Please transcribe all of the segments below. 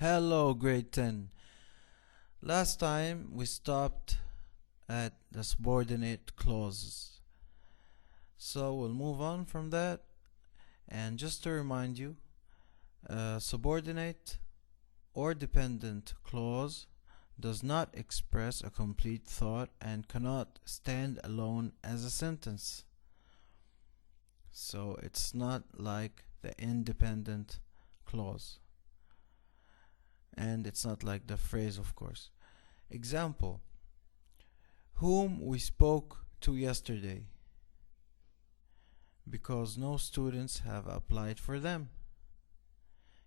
Hello, grade 10. Last time we stopped at the subordinate clauses. So we'll move on from that. And just to remind you, a subordinate or dependent clause does not express a complete thought and cannot stand alone as a sentence. So it's not like the independent clause. And it's not like the phrase, of course. Example: whom we spoke to yesterday, because no students have applied for them.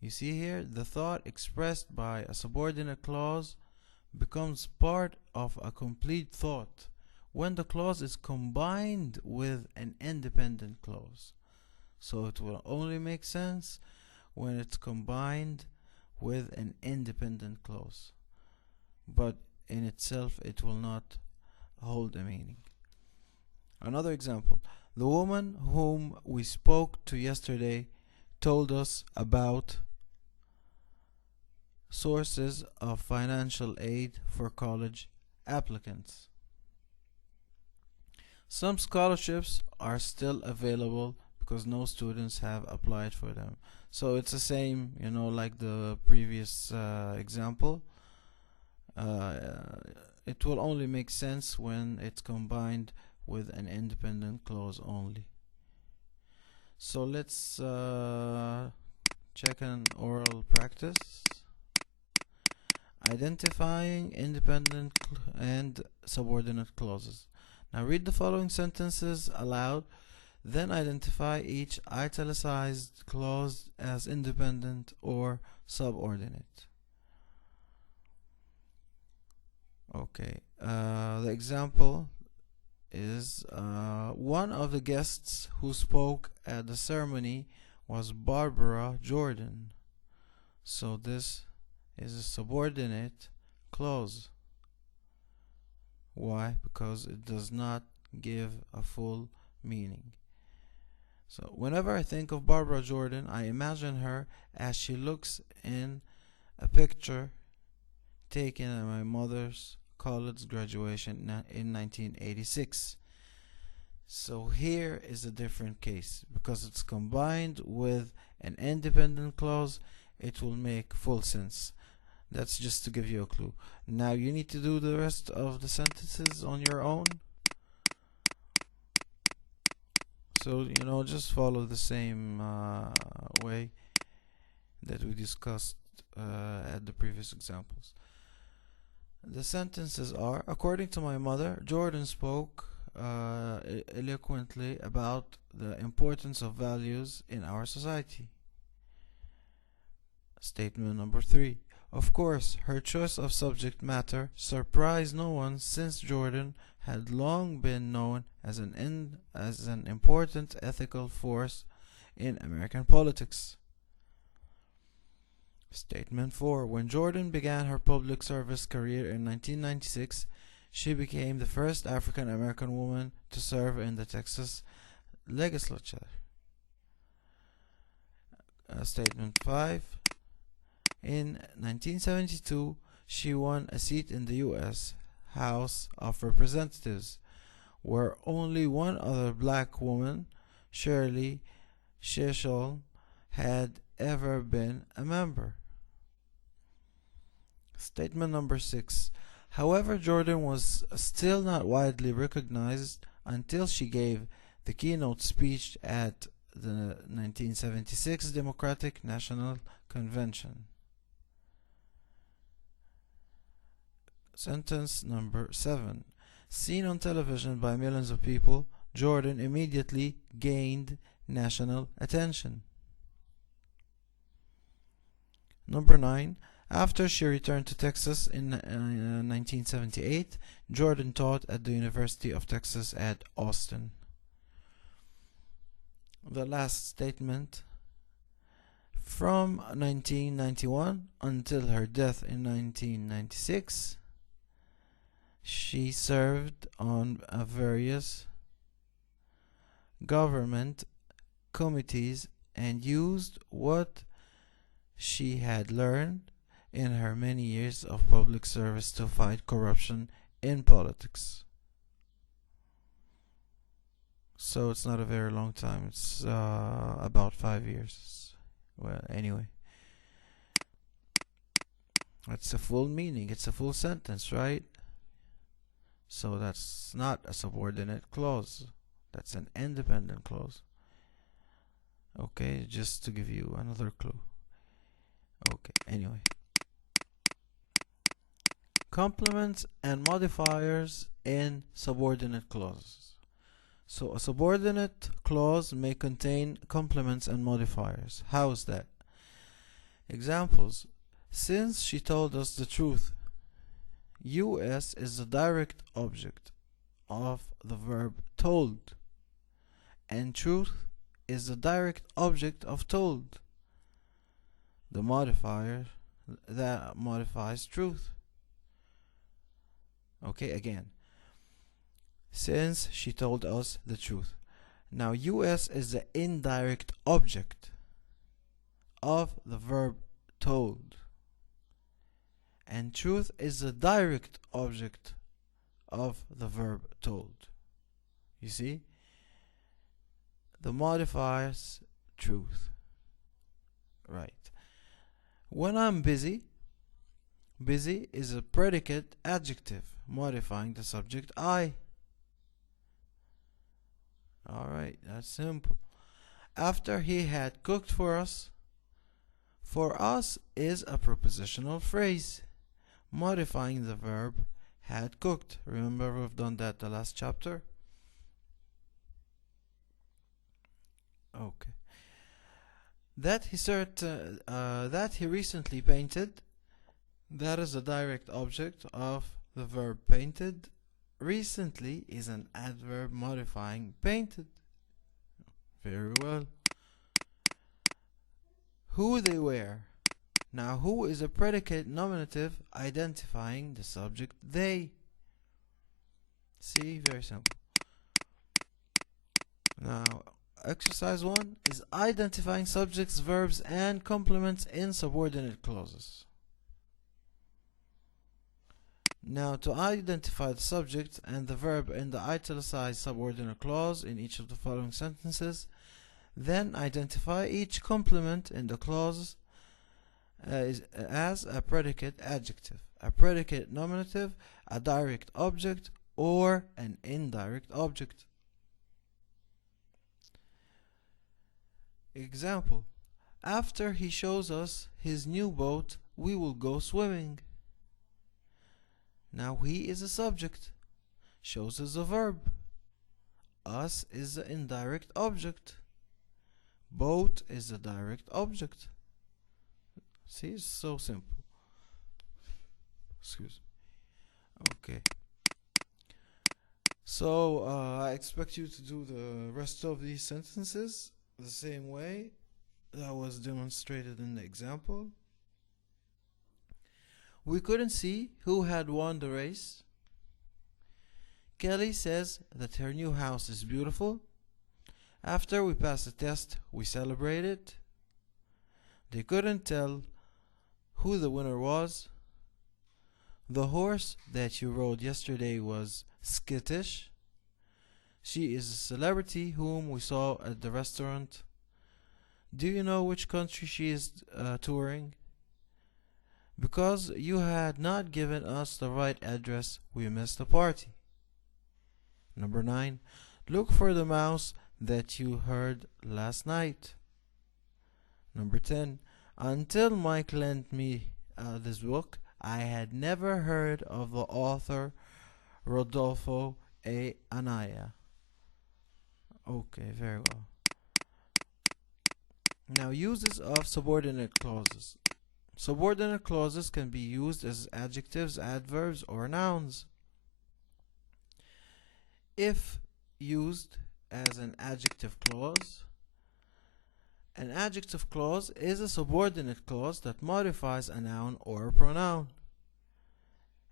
You see here, the thought expressed by a subordinate clause becomes part of a complete thought when the clause is combined with an independent clause. So it will only make sense when it's combined with an independent clause, but in itself it will not hold a meaning. Another example: the woman whom we spoke to yesterday told us about sources of financial aid for college applicants. Some scholarships are still available because no students have applied for them. So it's the same, like the previous example. It will only make sense when it's combined with an independent clause only. So let's check an oral practice. Identifying independent and subordinate clauses. Now read the following sentences aloud, then identify each italicized clause as independent or subordinate. Okay, the example is one of the guests who spoke at the ceremony was Barbara Jordan. So this is a subordinate clause. Why? Because it does not give a full meaning. So whenever I think of Barbara Jordan, I imagine her as she looks in a picture taken at my mother's college graduation in 1986. So here is a different case. Because it's combined with an independent clause, it will make full sense. That's just to give you a clue. Now you need to do the rest of the sentences on your own. So, just follow the same way that we discussed at the previous examples. The sentences are: according to my mother, Jordan spoke eloquently about the importance of values in our society. Statement number 3. Of course, her choice of subject matter surprised no one, since Jordan had long been known as an important ethical force in American politics. Statement 4. When Jordan began her public service career in 1996, she became the first African American woman to serve in the Texas legislature. Statement 5. In 1972, she won a seat in the U.S. House of Representatives, where only one other black woman, Shirley Chisholm, had ever been a member. Statement number 6. However, Jordan was still not widely recognized until she gave the keynote speech at the 1976 Democratic National Convention. Sentence number 7. Seen on television by millions of people, Jordan immediately gained national attention. Number 9. After she returned to Texas in 1978, Jordan taught at the University of Texas at Austin. The last statement: from 1991 until her death in 1996, she served on various government committees and used what she had learned in her many years of public service to fight corruption in politics. So it's not a very long time. It's about 5 years. Well, anyway. That's a full meaning. It's a full sentence, right? So that's not a subordinate clause. That's an independent clause. Okay, just to give you another clue. Okay, anyway. Complements and modifiers in subordinate clauses. So a subordinate clause may contain complements and modifiers. How is that? Examples. Since she told us the truth. US is the direct object of the verb told, and truth is the direct object of told. The modifier that modifies truth. Okay, again. Since she told us the truth. Now, US is the indirect object of the verb told, and truth is the direct object of the verb told. You see? The modifiers truth. Right. When I'm busy, busy is a predicate adjective modifying the subject I. Alright, that's simple. After he had cooked for us is a prepositional phrase modifying the verb had cooked. Remember, we've done that the last chapter. Okay. That he recently painted, that is a direct object of the verb painted. Recently is an adverb modifying painted. Very well. Who they were. Now, who is a predicate nominative identifying the subject they. See, very simple. Now, exercise 1 is identifying subjects, verbs, and complements in subordinate clauses. Now, to identify the subject and the verb in the italicized subordinate clause in each of the following sentences, then identify each complement in the clause as a predicate adjective, a predicate nominative, a direct object, or an indirect object. Example: after he shows us his new boat, we will go swimming. Now, he is a subject, shows is a verb, us is the indirect object, boat is the direct object. See, it's so simple. Excuse me. Okay. So, I expect you to do the rest of these sentences the same way that was demonstrated in the example. We couldn't see who had won the race. Kelly says that her new house is beautiful. After we passed the test, we celebrated. They couldn't tell who the winner was. The horse that you rode yesterday was skittish. She is a celebrity whom we saw at the restaurant. Do you know which country she is touring? Because you had not given us the right address, we missed the party. Number 9. Look for the mouse that you heard last night. Number 10. Until Mike lent me this book, I had never heard of the author Rodolfo A. Anaya. Okay, very well. Now, uses of subordinate clauses. Subordinate clauses can be used as adjectives, adverbs, or nouns. If used as an adjective clause, an adjective clause is a subordinate clause that modifies a noun or a pronoun.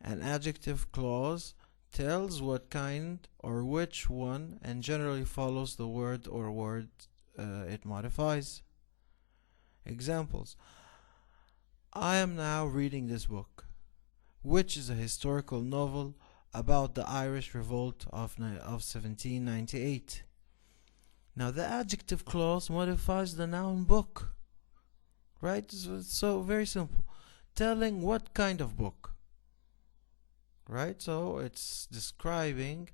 An adjective clause tells what kind or which one and generally follows the word or word it modifies. Examples: I am now reading this book, which is a historical novel about the Irish Revolt of 1798. Now the adjective clause modifies the noun book, right? So very simple. Telling what kind of book, right? So it's describing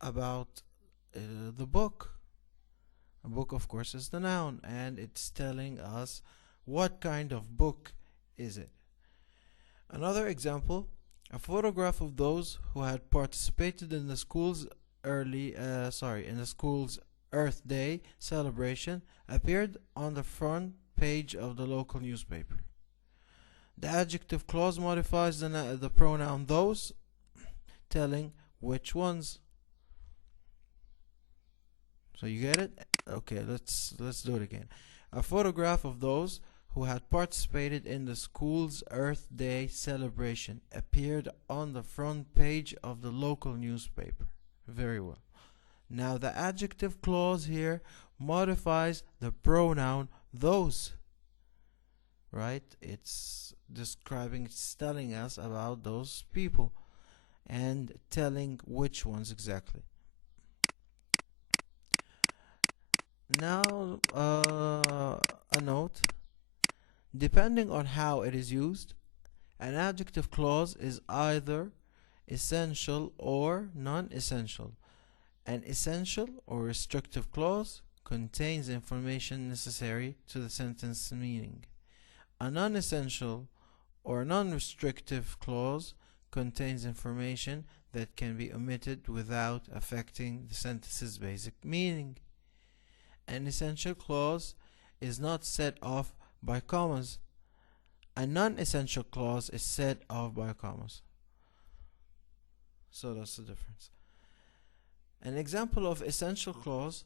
about the book. A book, of course, is the noun, and it's telling us what kind of book is it. Another example, a photograph of those who had participated in the school's Earth Day celebration appeared on the front page of the local newspaper. The adjective clause modifies the pronoun those, telling which ones. So you get it? Okay, let's do it again. A photograph of those who had participated in the school's Earth Day celebration appeared on the front page of the local newspaper. Very well. Now the adjective clause here modifies the pronoun those. Right? It's telling us about those people and telling which ones exactly. Now a note. Depending on how it is used, an adjective clause is either essential or non-essential. An essential or restrictive clause contains information necessary to the sentence meaning. A non-essential or non-restrictive clause contains information that can be omitted without affecting the sentence's basic meaning. An essential clause is not set off by commas. A non-essential clause is set off by commas. So that's the difference. An example of essential clause: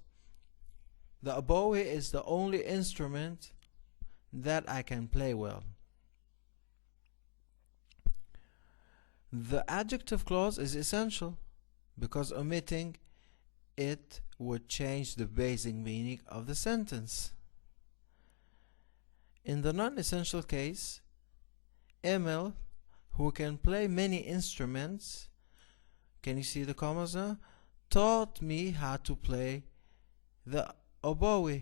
the oboe is the only instrument that I can play well. The adjective clause is essential because omitting it would change the basic meaning of the sentence. In the non-essential case, Emil, who can play many instruments, can you see the commas now? Taught me how to play the oboe.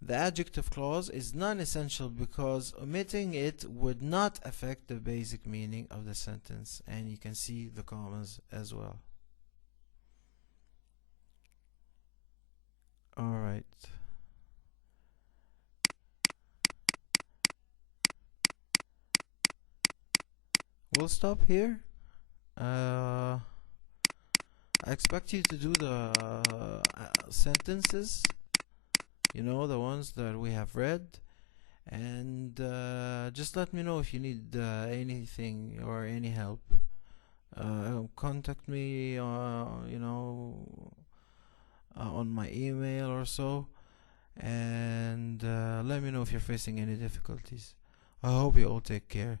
The adjective clause is non-essential because omitting it would not affect the basic meaning of the sentence, and you can see the commas as well. Alright. We'll stop here. I expect you to do the sentences, you know, the ones that we have read, and just let me know if you need anything or any help. Contact me, on my email or so, and let me know if you're facing any difficulties. I hope you all take care.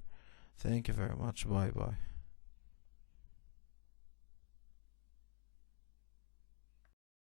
Thank you very much. Bye bye.